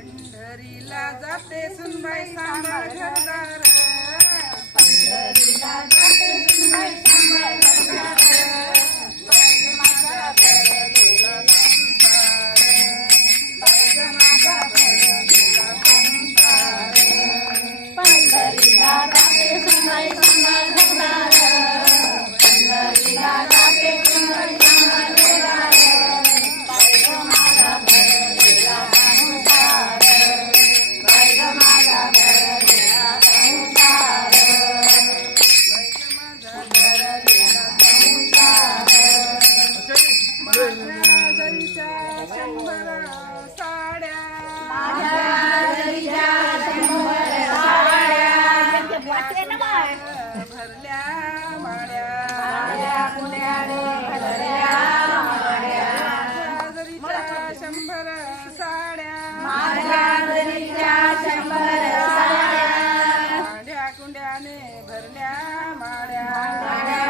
पंढरीला जाते सुनबाई सांभाळ घरदार. पंढरीला जाते सुनबाई सांभाळ घरदार. કરન્યા માળ્યા